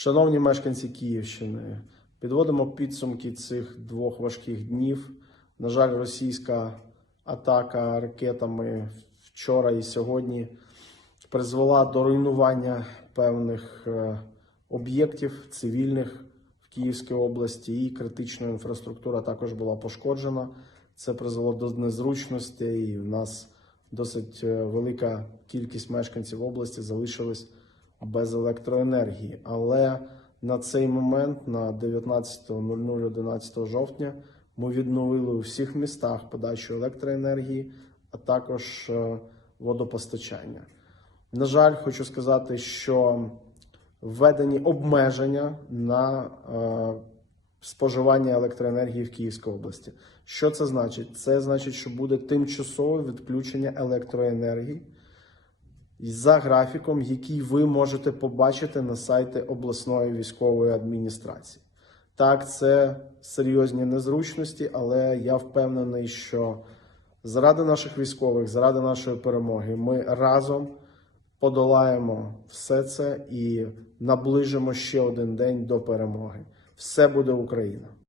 Шановні мешканці Київщини, підводимо підсумки цих двох важких днів. На жаль, російська атака ракетами вчора і сьогодні призвела до руйнування певних е, об'єктів цивільних в Київській області, і критична інфраструктура також була пошкоджена. Це призвело до незручностей, і в нас досить е, велика кількість мешканців області залишилась без електроенергії. Але на цей момент, на 19.00 11 жовтня, ми відновили у всіх містах подачу електроенергії, а також е, водопостачання. На жаль, хочу сказати, що введені обмеження на е, споживання електроенергії в Київській області. Що це значить? Це значить, що буде тимчасове відключення електроенергії за графіком, який ви можете побачити на сайті обласної військової адміністрації. Так, це серйозні незручності, але я впевнений, що заради наших військових, заради нашої перемоги, ми разом подолаємо все це і наближимо ще один день до перемоги. Все буде Україна.